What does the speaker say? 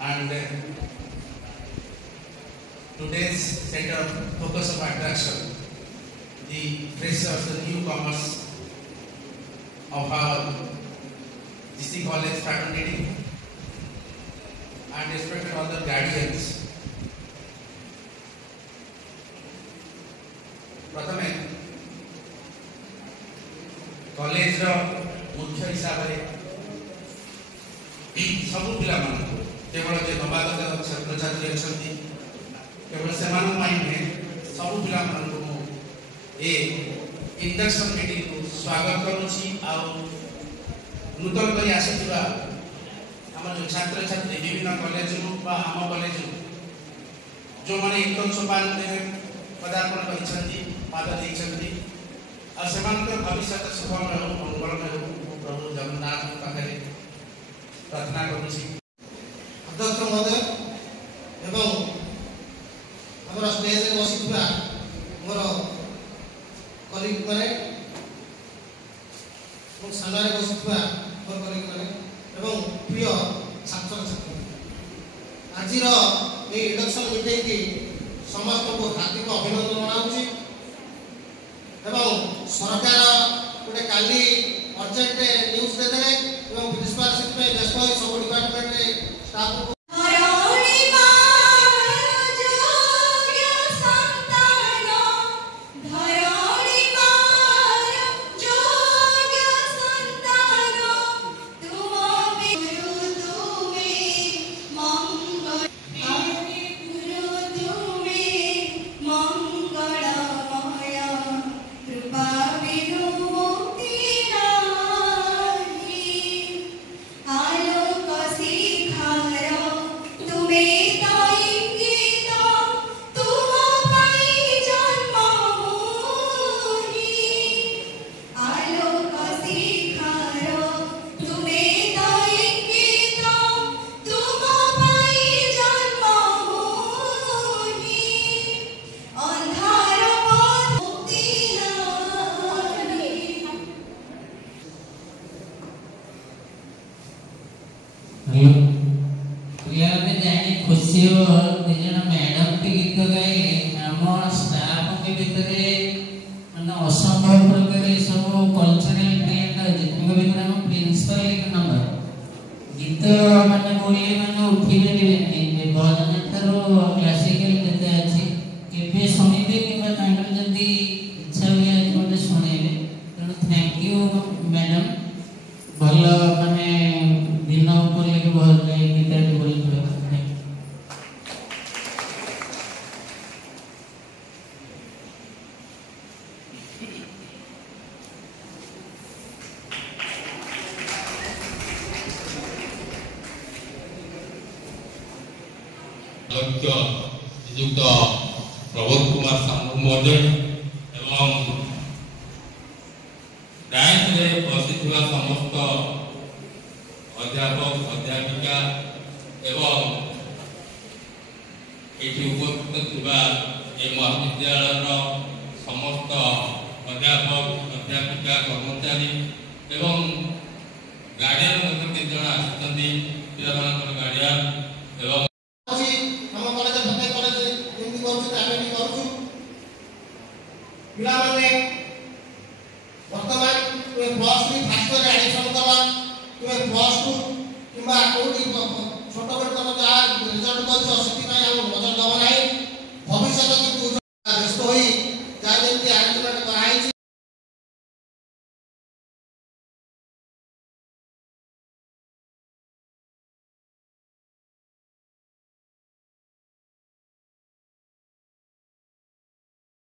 and today's center of focus of attraction, the freshers, the newcomers of our GC College fraternity, and respected all the guardians. प्रथमे college मुख्य हिसाब से सबू पिला केवल जो नवागत छात्र छात्री अच्छा केवल से सबू पिला इंडक्शन मीटिंग को स्वागत करुच्ची नूतन कर आसुवा आम जो छात्र छात्री विभिन्न कॉलेज आम कॉलेज जो मैंने इंटर्न सोपान पदार्पण कर पाद देते भविष्य शुभम हो मंगलमय हो प्रभु जगन्नाथ पाखे प्रार्थना करुच्ची अध्यक्ष महोदय एवं आम स्टेज बसी मोर कलिग मैंने सामने बसी मोर कलिग मैंने प्रिय छात्र छात्री आज इंडक्शन मीटिंग की समस्त को हार्दिक अभिनंदन जनाऊँगी सरकार गोटे काली अर्जेंट न्यूज देते प्रिंसिपाल व्यस्त हो सब डिपार्टमेंट स्टाफ खुशी मैडम के गीत गाई आम स्टाफ के भीतर मैं असंभव प्रकार सब कल्चरल इवेंट जितने भीतर प्रिंसिपल एक नंबर गीत मैंने बोलिए मैंने उठी पारे भजन क्लासिकल जिते अच्छी के शुणे कि जदि इच्छा हुए मत शुणे तेणु थैंक यू मैडम भल माने दिन उपर भल गीता बोल नियुक्त प्रबोध कुमार सामू महोदय एवं डायस में बसी समस्त अध्यापक अध्यापिका एवं ये उपस्थित महाविद्यालय समस्त अध्यापक अध्यापिका कर्मचारी एवं गार्डियन केत आसर गार्डियन एवं पिलाने वर्तमान plus three fast year admission कला प्लस टू कि छोट बड़ तुम जहाँ रिजल्ट कर नजर दबा